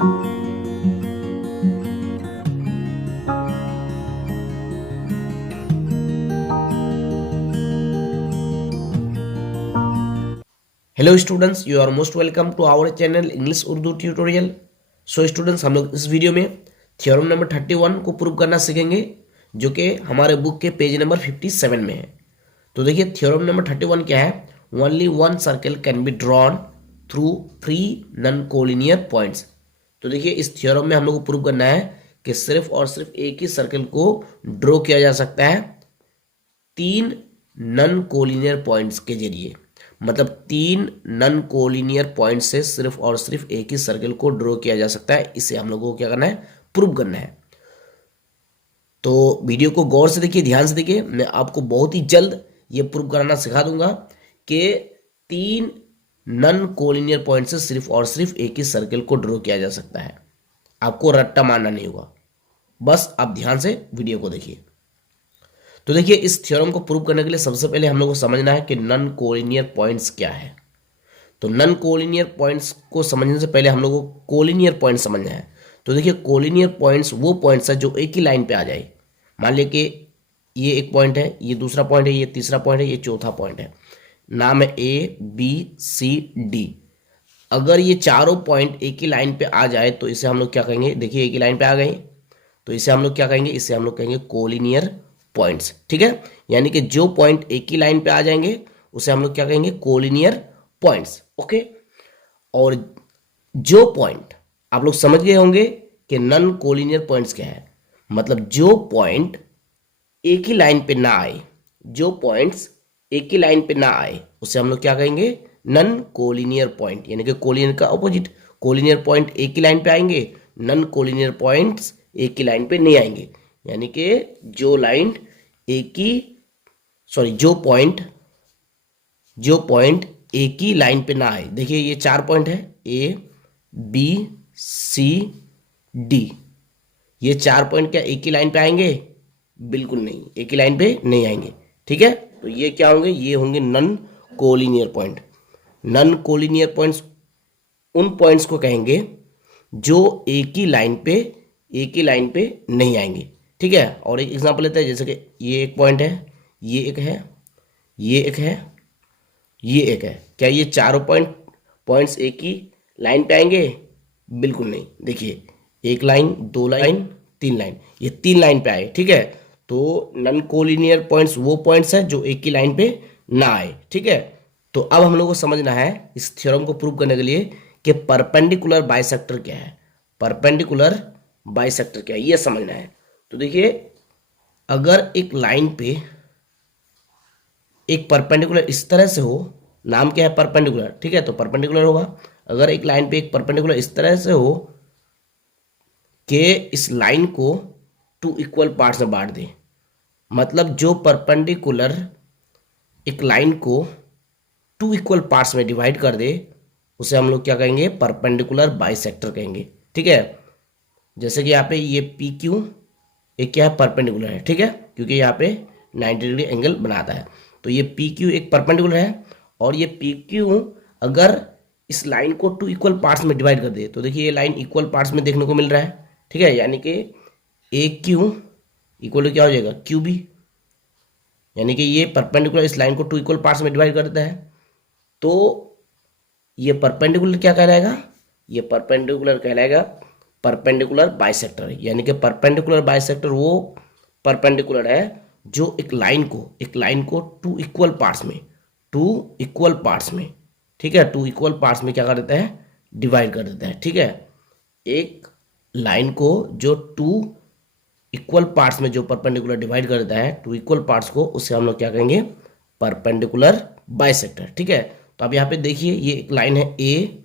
Hello students, you are most welcome to our channel English Urdu tutorial. So students, हम लोग इस video में theorem number 31 को prove करना सीखेंगे, जो कि हमारे बुक के पेज नंबर 57 में है। तो देखिए, थ्योरम नंबर 31 क्या है? Only one circle can be drawn through three non collinear points. तो देखिए, इस थ्योरम में हम लोग को प्रूव करना है कि सिर्फ और सिर्फ एक ही सर्कल को ड्रॉ किया जा सकता है तीन नॉन कोलिनियर पॉइंट्स के जरिए। मतलब तीन नॉन कोलिनियर पॉइंट से सिर्फ और सिर्फ एक ही सर्कल को ड्रॉ किया जा सकता है। इसे हम लोगों को क्या करना है? प्रूव करना है। तो वीडियो को गौर से देखिए, ध्यान से देखिए। मैं आपको बहुत ही जल्द ये प्रूव कराना सिखा दूंगा कि तीन नॉन कोलिनियर पॉइंट से सिर्फ और सिर्फ एक ही सर्कल को ड्रॉ किया जा सकता है। आपको रट्टा मारना नहीं होगा, बस आप ध्यान से वीडियो को देखिए। तो देखिए, इस थ्योरम को प्रूव करने के लिए सबसे पहले हम लोग को समझना है कि नॉन कोलिनियर पॉइंट्स क्या है। तो नॉन कोलिनियर पॉइंट्स को समझने से पहले हम लोग को कोलिनियर पॉइंट समझना है। तो देखिए, कोलिनियर पॉइंट्स वो पॉइंट्स है जो एक ही लाइन पे आ जाए। मान लिया कि ये एक पॉइंट है, ये दूसरा पॉइंट है, ये तीसरा पॉइंट है, ये चौथा पॉइंट है। नाम है ए बी सी डी। अगर ये चारों पॉइंट एक ही लाइन पे आ जाए तो इसे हम लोग क्या कहेंगे? देखिए, एक ही लाइन पे आ गए तो इसे हम लोग क्या कहेंगे? इसे हम लोग कहेंगे कोलिनियर पॉइंट्स। ठीक है, यानी कि जो पॉइंट एक ही लाइन पे आ जाएंगे उसे हम लोग क्या कहेंगे? Collinear points. ओके, और जो पॉइंट आप लोग समझ गए होंगे कि नॉन कोलिनियर पॉइंट्स क्या है। मतलब जो पॉइंट एक ही लाइन पे ना आए, जो पॉइंट्स एक ही लाइन पे ना आए उसे हम लोग क्या कहेंगे? Non collinear point. यानी कि कोलिनियर का ऑपोजिट। कोलिनियर पॉइंट एक ही लाइन पे आएंगे, नॉन कोलिनियर पॉइंट्स एक ही लाइन पे नहीं आएंगे। यानी कि जो लाइन एक ही सॉरी जो पॉइंट एक ही लाइन पे ना आए। देखिए, ये चार पॉइंट है, ए बी सी डी। ये चार पॉइंट क्या एक ही लाइन पे आएंगे? बिल्कुल नहीं, एक ही लाइन पे नहीं आएंगे। ठीक है, तो ये क्या होंगे? ये होंगे non collinear point. Non collinear points उन पॉइंट्स को कहेंगे जो एक ही लाइन पे नहीं आएंगे। ठीक है, और एक एग्जांपल लेते हैं, जैसे कि ये एक पॉइंट है, ये एक है, ये एक है, ये एक है। क्या ये चारों पॉइंट्स एक ही लाइन पे आएंगे? बिल्कुल नहीं। देखिए, एक लाइन, दो लाइन, तीन लाइन, ये तीन लाइन पे आए। ठीक है, तो नॉन कोलिनियर पॉइंट्स वो पॉइंट्स हैं जो एक ही लाइन पे ना आए। ठीक है, तो अब हम लोग को समझना है इस थ्योरम को प्रूव करने के लिए कि परपेंडिकुलर बाइसेक्टर क्या है। परपेंडिकुलर बाइसेक्टर क्या है, ये समझना है। तो देखिए, अगर एक लाइन पे एक परपेंडिकुलर इस तरह से हो, नाम क्या है? परपेंडिकुलर। ठीक है, तो परपेंडिकुलर होगा। अगर एक लाइन पे एक परपेंडिकुलर इस तरह से हो कि इस लाइन को टू इक्वल पार्ट्स में बांट दे। मतलब जो परपेंडिकुलर एक लाइन को टू इक्वल पार्ट्स में डिवाइड कर दे उसे हम लोग क्या कहेंगे? परपेंडिकुलर बाइसेक्टर कहेंगे। ठीक है, जैसे कि यहाँ पे ये पी क्यू एक क्या है? परपेंडिकुलर है। ठीक है, क्योंकि यहाँ पे 90 डिग्री एंगल बनाता है। तो ये पी क्यू एक परपेंडिकुलर है, और ये पी क्यू अगर इस लाइन को टू इक्वल पार्ट्स में डिवाइड कर दे तो देखिए, ये लाइन इक्वल पार्ट्स में देखने को मिल रहा है। ठीक है, यानी कि ए क्यू इक्वल टू क्या हो जाएगा? Q B. यानी कि ये परपेंडिकुलर इस लाइन को टू इक्वल पार्ट्स में डिवाइड कर देता है। तो ये परपेंडिकुलर क्या कहलाएगा? ये परपेंडिकुलर कहलाएगा परपेंडिकुलर बाइसेक्टर। यानी कि परपेंडिकुलर बाइसेक्टर वो परपेंडिकुलर है जो एक लाइन को टू इक्वल पार्ट्स में ठीक है, टू इक्वल पार्ट्स में क्या कर देता है? डिवाइड कर देता है। ठीक है, एक लाइन को जो टू इक्वल पार्ट्स में जो परपेंडिकुलर डिवाइड कर देता है, टू इक्वल पार्ट्स को, उसे हम लोग क्या कहेंगे? Perpendicular bisector. ठीक है, तो अब यहाँ पे देखिए, ये एक लाइन है ए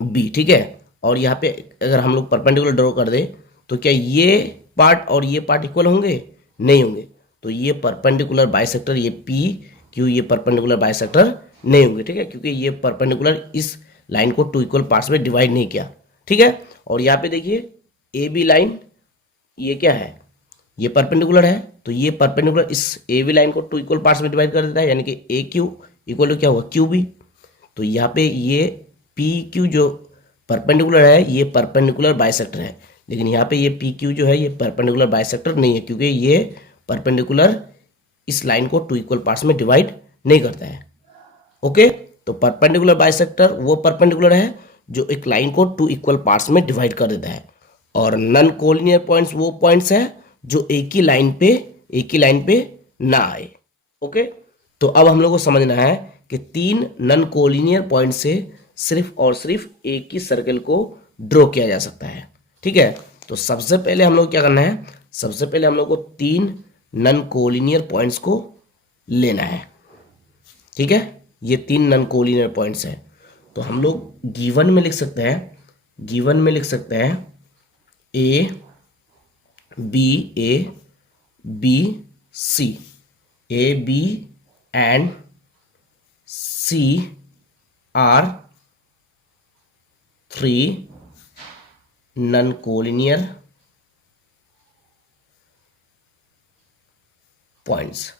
बी। ठीक है, और यहाँ पे अगर हम लोग परपेंडिकुलर ड्रॉ कर दे तो क्या ये पार्ट और ये पार्ट इक्वल होंगे? नहीं होंगे। तो ये परपेंडिकुलर बाइसेक्टर, ये पी क्यू, ये परपेंडिकुलर बाइसेक्टर नहीं होंगे। ठीक है, क्योंकि ये परपेंडिकुलर इस लाइन को टू इक्वल पार्ट्स में डिवाइड नहीं किया। ठीक है, और यहाँ पे देखिए ए बी लाइन, ये क्या है? ये परपेंडिकुलर है, तो ये परपेंडिकुलर इस ए बी लाइन को टू इक्वल पार्ट्स में डिवाइड कर देता है। यानी कि ए क्यू इक्वल टू क्या होगा? Q B. तो यहाँ पे ये पी क्यू जो परपेंडिकुलर है, ये परपेंडिकुलर बाइसेक्टर है, लेकिन यहाँ पे ये पी क्यू जो है ये परपेंडिकुलर बाइसेक्टर नहीं है, क्योंकि ये परपेंडिकुलर इस लाइन को टू इक्वल पार्ट्स में डिवाइड नहीं करता है। ओके, तो परपेंडिकुलर बाइसेक्टर वो परपेंडिकुलर है जो एक लाइन को टू इक्वल पार्ट्स में डिवाइड कर देता है, और नॉन कोलिनियर पॉइंट्स वो पॉइंट्स है जो एक ही लाइन पे ना आए। ओके, तो अब हम लोग को समझना है कि तीन नॉन कोलिनियर पॉइंट से सिर्फ और सिर्फ एक ही सर्कल को ड्रॉ किया जा सकता है। ठीक है, तो सबसे पहले हम लोग क्या करना है, सबसे पहले हम लोग को तीन नॉन कोलिनियर पॉइंट्स को लेना है। ठीक है, ये तीन नॉन कोलिनियर पॉइंट्स हैं, तो हम लोग गिवन में लिख सकते हैं, गिवन में लिख सकते हैं A B C, A B and C are three non collinear points.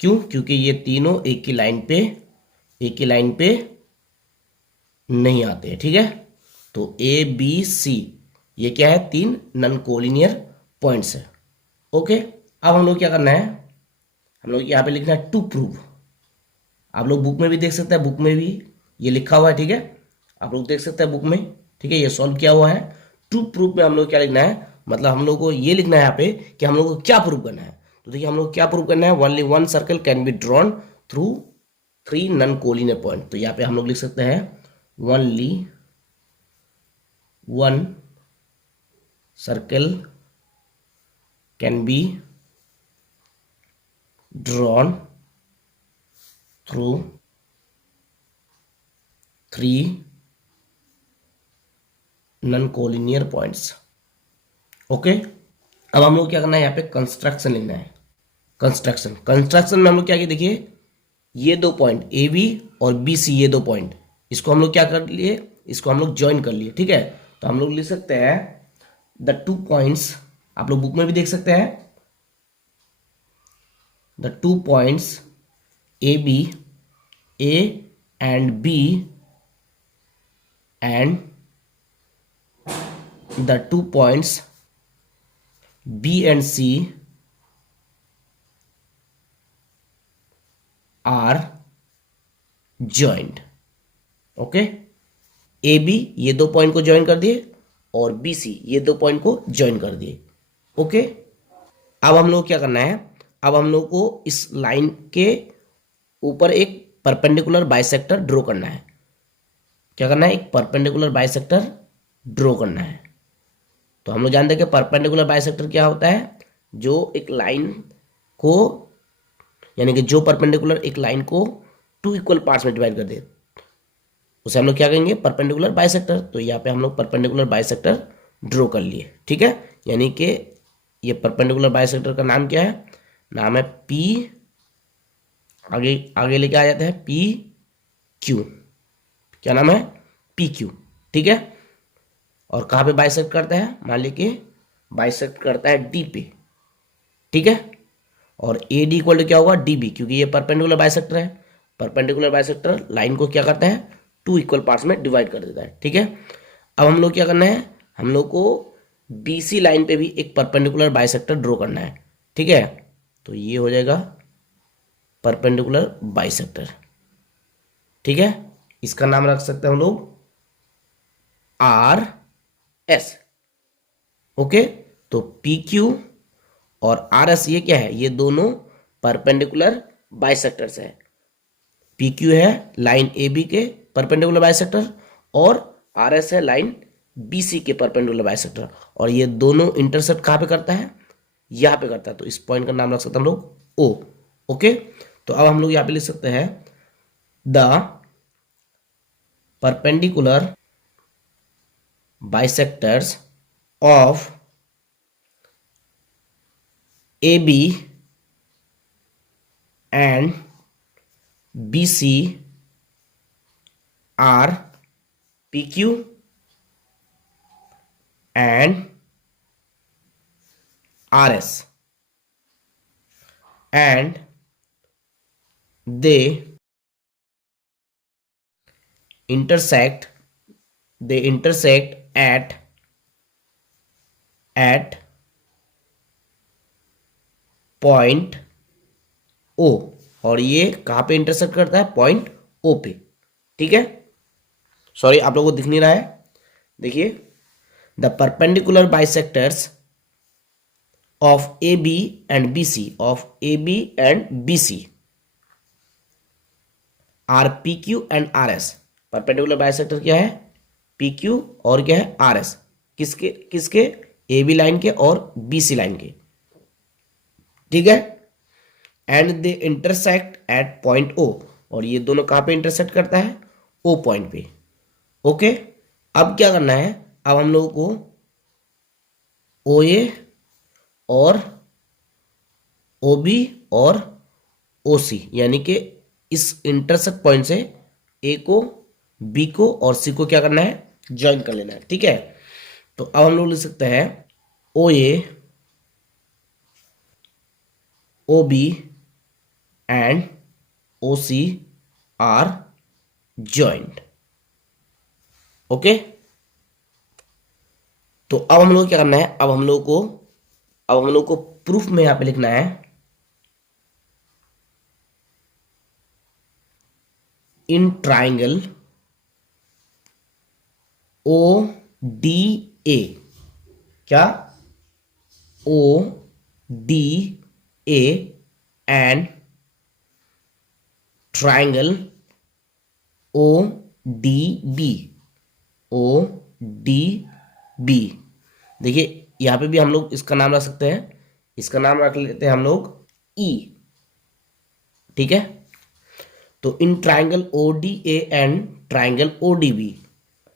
क्यों? क्योंकि ये तीनों एक ही लाइन पे नहीं आते हैं। ठीक है, तो ए बी सी ये क्या है, तीन नॉन कोलिनियर पॉइंट्स है। ओके, अब हम लोग क्या करना है, हम लोग यहाँ पे लिखना है टू प्रूव। आप लोग बुक में भी देख सकते हैं, बुक में भी ये लिखा हुआ है। ठीक है, आप लोग देख सकते हैं बुक में। ठीक है, ये सॉल्व किया हुआ है। टू प्रूव में हम लोग क्या लिखना है, मतलब हम लोग को ये लिखना है यहाँ पे कि हम लोग को क्या प्रूव करना है। तो देखिए हम लोग क्या प्रूव करना है, only one circle can be drawn through three non collinear point. तो यहाँ पे हम लोग लिख सकते हैं only one circle can be drawn through three non collinear points. Okay, अब हम लोग क्या करना है, यहाँ पे कंस्ट्रक्शन लिखना है। कंस्ट्रक्शन में हम लोग क्या किए, देखिए ये दो पॉइंट ए बी और बी सी, ये दो पॉइंट, इसको हम लोग क्या कर लिए, इसको हम लोग ज्वाइन कर लिए। ठीक है, तो हम लोग लिख सकते हैं द टू पॉइंट्स, आप लोग बुक में भी देख सकते हैं, the two points A B, A and B and the two points B and C are joint. Okay, A B ये दो पॉइंट को ज्वाइन कर दिए और बी सी ये दो पॉइंट को ज्वाइन कर दिए। ओके, अब हम लोग क्या करना है, अब हम लोग को इस लाइन के ऊपर एक परपेंडिकुलर बाइसेक्टर ड्रॉ करना है। क्या करना है, एक परपेंडिकुलर बाइसेक्टर ड्रॉ करना है। तो हम लोग जानते हैं कि परपेंडिकुलर बाइसेक्टर क्या होता है, जो एक लाइन को, यानी कि जो परपेंडिकुलर एक लाइन को टू इक्वल पार्ट्स में डिवाइड कर दे, उसे हम लोग क्या कहेंगे, परपेंडिकुलर बाइसेक्टर। तो यहाँ पे हम लोग परपेंडिकुलर बाइसेक्टर ड्रॉ कर लिए। ठीक है, यानी कि ये परपेंडिकुलर बाइसेक्टर का नाम क्या है, नाम है पी, आगे आगे लेके आ जाते हैं पी क्यू, क्या नाम है, पी क्यू। ठीक है, और कहाँ पे बाइसेक्ट करता है, मान लीजिए बाइसेक्ट करता है डी पे। ठीक है, और ए डी इक्वल टू क्या होगा, डी बी, क्योंकि ये परपेंडिकुलर बाइसेक्टर है। परपेंडिकुलर बाइसेक्टर लाइन को क्या करता है, टू इक्वल पार्ट्स में डिवाइड कर देता है। ठीक है, अब हम लोग क्या करना है, हम लोग को बी सी लाइन पे भी एक परपेंडिकुलर बाइसेक्टर ड्रॉ करना है। ठीक है, तो ये हो जाएगा परपेंडिकुलर बाइसेक्टर। ठीक है, इसका नाम रख सकते हैं हम लोग आर एस। ओके, तो पी क्यू और आर एस ये क्या है, ये दोनों परपेंडिकुलर बाइसेक्टर्स है। पी क्यू है लाइन ए बी के परपेंडिकुलर बाइसेक्टर, और आर एस है लाइन बी सी के परपेंडिकुलर बाइसेक्टर, और ये दोनों इंटरसेक्ट कहाँ पे करता है, यहाँ पे करता है। तो इस पॉइंट का नाम रख सकते हैं हम लोग ओ। ओके, तो अब हम लोग यहाँ पे लिख सकते हैं the perpendicular bisectors of A B and B C are P Q and R S, and they intersect they intersect at point O, और ये कहाँ पे इंटरसेक्ट करता है? पॉइंट ओ पे। ठीक है, सॉरी आप लोगों को दिख नहीं रहा है, देखिए, the perpendicular bisectors of A B and B C, of A B and B C are P Q and R S. Perpendicular bisector क्या है? पी क्यू, और क्या है? R S. किसके किसके? ए बी लाइन के और बी सी लाइन के। ठीक है, and they intersect at point O, और ये दोनों कहां पे इंटरसेक्ट करता है? ओ पॉइंट पे। ओके, अब क्या करना है? अब हम लोगों को ओ ए और ओ बी और ओ सी, यानी कि इस इंटरसेक्ट पॉइंट से ए को, बी को और सी को क्या करना है? ज्वाइन कर लेना है। ठीक है, तो अब हम लोग लिख सकते हैं O A, O B and O C are joint. Okay, तो अब हम लोग क्या करना है? अब हम लोग को प्रूफ में यहां पे लिखना है इन ट्राइंगल ओ डी ए। क्या? O D A and triangle O D B, O D B. देखिए यहां पे भी हम लोग इसका नाम रख सकते हैं, इसका नाम रख लेते हैं हम लोग ई। ठीक है, तो in triangle O D A and triangle O D B,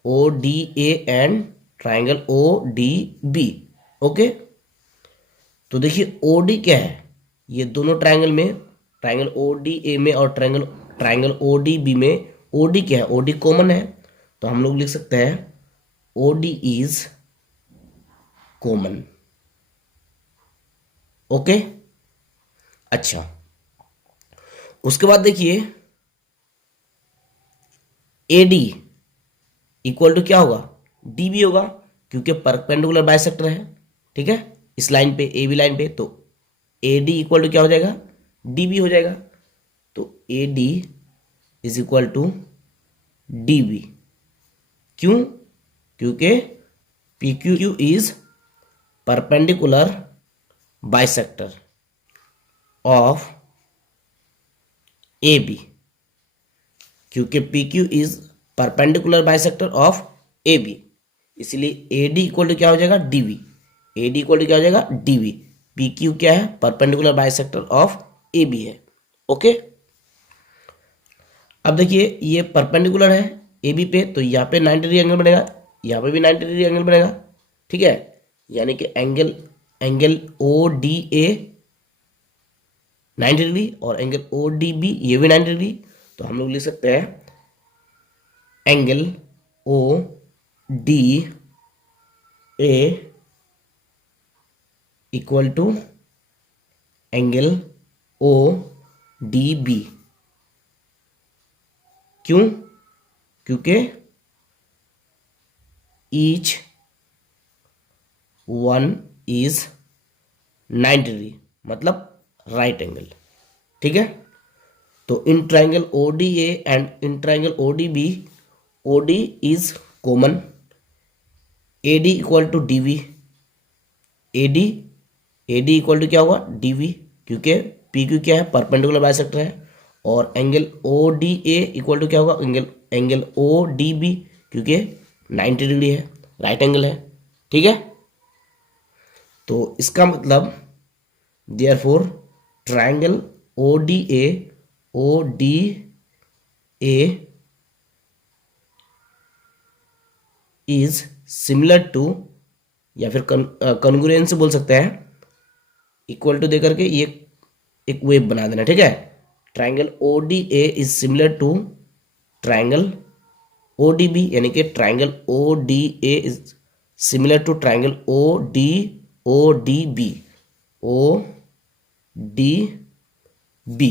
O D A and triangle O D B. Okay, तो देखिए ओ डी क्या है? ये दोनों ट्राइंगल में, ट्राइंगल ओ डी ए में और triangle triangle O D B में ओ डी क्या है? ओ डी कॉमन है, तो हम लोग लिख सकते हैं O D is common. Okay, अच्छा, उसके बाद देखिए ए डी इक्वल टू क्या होगा? डी बी होगा, क्योंकि परपेंडिकुलर बाइसेक्टर है। ठीक है, इस लाइन पे, ए बी लाइन पे, तो ए डी इक्वल टू क्या हो जाएगा? डी बी हो जाएगा। तो A D is equal to D B. क्यों? क्योंकि P Q is perpendicular bisector of A B, क्योंकि P Q is perpendicular bisector of A B, इसलिए ए डी इक्वल टू क्या हो जाएगा? D B. A D equal to क्या हो जाएगा? D B. पी क्यू क्या है? Perpendicular bisector of A B है। ओके, अब देखिए ये परपेंडिकुलर है ए बी पे, तो यहाँ पे 90 डिग्री एंगल बनेगा, यहाँ पे भी 90 डिग्री एंगल बनेगा। ठीक है, यानी कि angle angle O D A 90 degree और एंगल ओ डी बी ये भी 90 डिग्री। तो हम लोग लिख सकते हैं angle O D A equal to angle O D B. क्यों? क्योंकि ईच वन इज 90 डिग्री, मतलब राइट एंगल। ठीक है, तो in triangle O D A and in triangle O D B O D is common, A D equal to D V. A D equal to क्या होगा? D V, क्योंकि P Q क्या है? Perpendicular bisector है। और angle O D A equal to क्या होगा? Angle O D B, क्योंकि 90 डिग्री है, राइट एंगल है। ठीक है, तो इसका मतलब therefore triangle O D A is similar to, या फिर कॉन्ग्रुएंस से बोल सकते हैं, इक्वल टू देकर के ये एक वेव बना देना। ठीक है, triangle O D A is similar to triangle O D B, यानी कि triangle O D A is similar to triangle O D B, O D B.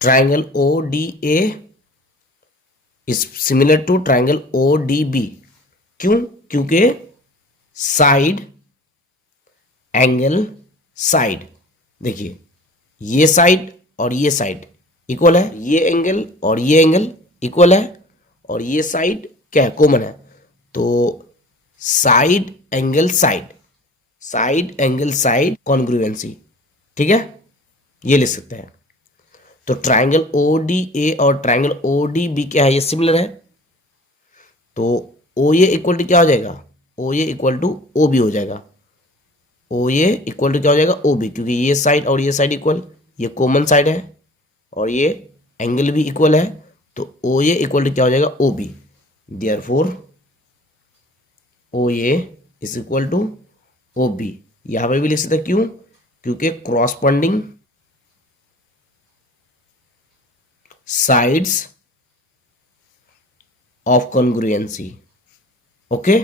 Triangle O D A is similar to triangle O D B. क्यों? क्योंकि side angle side, देखिए ये side और ये side equal है, ये angle और ये एंगल इक्वल है, और ये साइड क्या है? कॉमन है। तो side angle side, side angle side congruency, ठीक है, ये लिख सकते हैं। तो ट्राइंगल ओ डी ए और ट्राइंगल ओ डी बी क्या है? ये सिमिलर है। तो ओ ए इक्वल टू क्या हो जाएगा? ओ A equal to O B हो जाएगा। ओ ए इक्वल टू क्या हो जाएगा? ओ बी, क्योंकि ये साइड और ये साइड इक्वल, ये कॉमन साइड है और ये एंगल भी इक्वल है। तो ओ ए इक्वल टू क्या हो जाएगा? O B. Therefore O A is equal to O B. यहां पे भी लिख सकते हैं। क्यों? क्योंकि corresponding sides of congruency. Okay,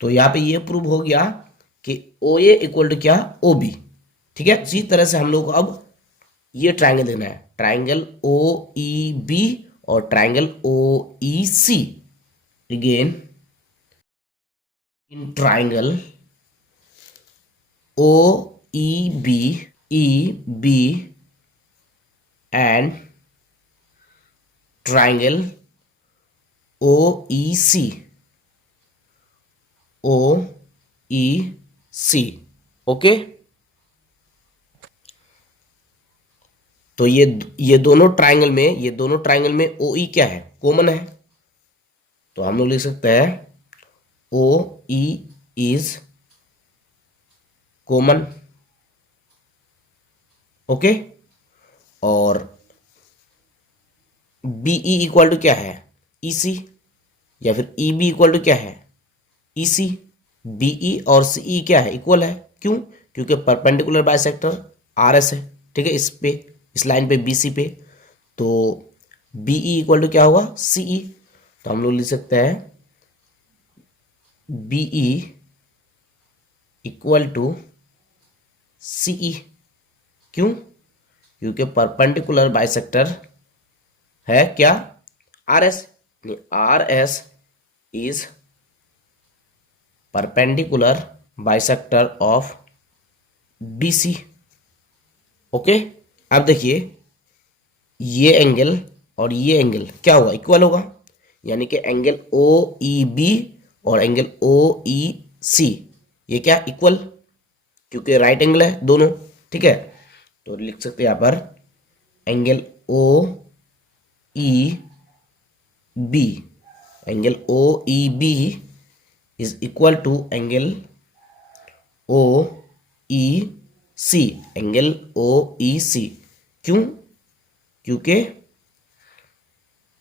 तो यहां पे ये प्रूव हो गया कि ओ ए इक्वल टू क्या? O B. ठीक है, इसी तरह से हम लोग को अब ये ट्राइंगल देना है, ट्राइंगल ओ ई बी और triangle O E C. Again in triangle O E B and triangle O E C, O E C. Okay, तो ये दोनों ट्राइंगल में, ये दोनों ट्राइंगल में ओ ई क्या है? कॉमन है। तो हम लोग लिख सकते हैं ओ ई इज कॉमन। ओके, और बीई इक्वल टू क्या है? ईसी, या फिर ई बी इक्वल टू क्या है? ईसी। बीई और सीई क्या है? इक्वल है। क्यों? क्योंकि परपेंडिकुलर बाइसेक्टर आर एस है। ठीक है, इस पे, इस लाइन पे, बीसी पे। तो बीई इक्वल टू क्या होगा? सीई। तो हम लोग लिख सकते हैं बीई इक्वल टू सीई। क्यों? क्योंकि परपेंडिकुलर बाइसेक्टर है क्या? R S. R S is perpendicular bisector of BC. Okay, अब देखिए ये एंगल और ये एंगल क्या होगा? इक्वल होगा, यानी कि एंगल ओ ई बी और एंगल ओ ई सी ये क्या? इक्वल, क्योंकि राइट एंगल है दोनों। ठीक है, तो लिख सकते हैं यहां पर angle O E B, angle O E B is equal to angle O E C, angle O E C. क्यों? क्योंकि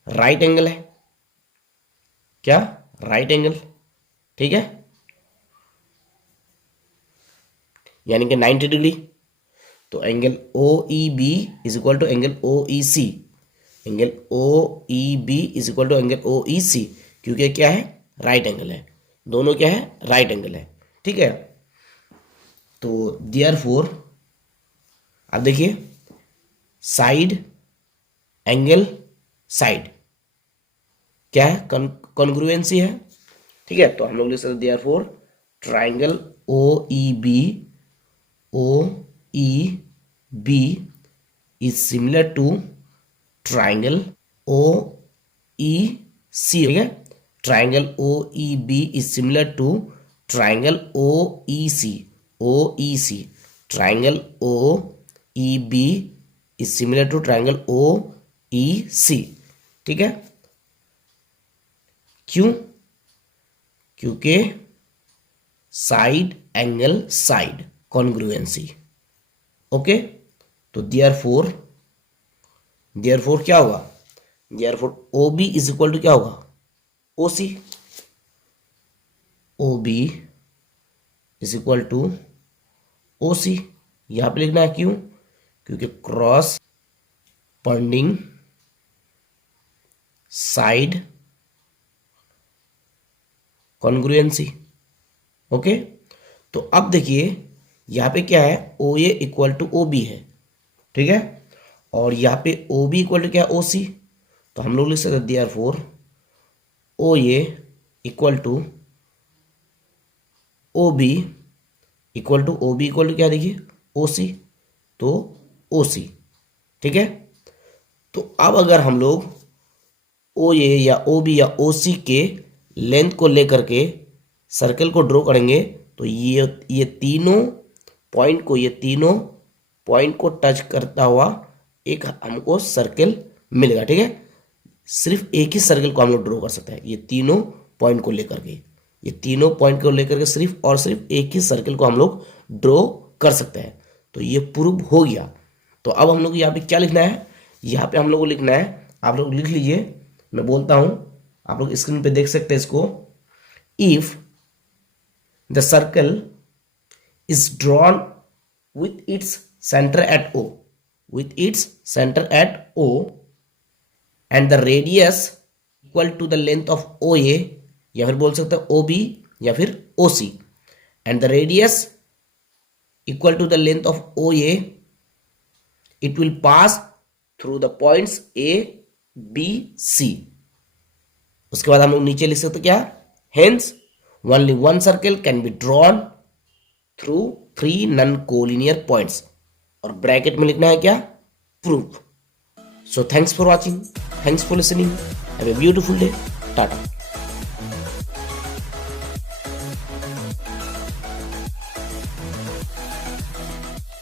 राइट एंगल है। क्या? Right angle. ठीक है, यानी कि 90 डिग्री। तो angle O E B is equal to angle O E C, angle O E B is equal to angle O E C, क्योंकि क्या है? राइट एंगल है। दोनों क्या है? राइट एंगल है। ठीक है, तो देयरफॉर अब देखिए साइड एंगल साइड क्या है? कॉन्ग्रुएंसी है। ठीक है, तो हम लोग लिख सकते हैं therefore triangle O E B is similar to triangle O E C. ठीक है, triangle O E B is similar to triangle O E C, O E C. Triangle O E B is similar to triangle O E C. ठीक है, क्यों? क्योंकि side angle side congruency. Okay, तो therefore क्या होगा? Therefore O B is equal to क्या होगा? O C. O B is equal to O C. यहां पे लिखना है। क्यों? क्योंकि corresponding side congruency. Okay, तो अब देखिए यहां पे क्या है? O A equal to O B है। ठीक है, और यहाँ पे ओ बी इक्वल टू क्या, ओ सी, तो हम लोग लिख सकते हैं therefore O A equal to O B equal to, O B equal to क्या देखिए, ओ सी, तो ओ सी, ठीक है। तो अब अगर हम लोग ओ ए या ओ बी या ओ सी के लेंथ को लेकर के सर्कल को ड्रॉ करेंगे तो ये तीनों पॉइंट को टच करता हुआ एक हमको सर्कल मिलेगा, ठीक है। सिर्फ एक ही सर्कल को हम लोग ड्रॉ कर सकते हैं, ये तीनों पॉइंट को लेकर के, ये तीनों पॉइंट को लेकर के सिर्फ और सिर्फ एक ही सर्कल को हम लोग ड्रॉ कर सकते हैं। तो ये प्रूव हो गया। तो अब हम लोग यहाँ पे क्या लिखना है, यहाँ पे हम लोग को लिखना है, आप लोग लिख लीजिए, मैं बोलता हूं, आप लोग स्क्रीन पे देख सकते हैं इसको। If the circle is drawn with its centre at O, with its centre at O and the radius equal to the length of O A, या फिर बोल सकते हैं ओ बी या फिर O C, and the radius equal to the length of O A, it will pass through the points A B C. उसके बाद हम लोग नीचे लिख सकते क्या, hence only one circle can be drawn through 3 non collinear points, और bracket में लिखना है क्या, proof. So thanks for watching, thanks for listening, have a beautiful day, Tata.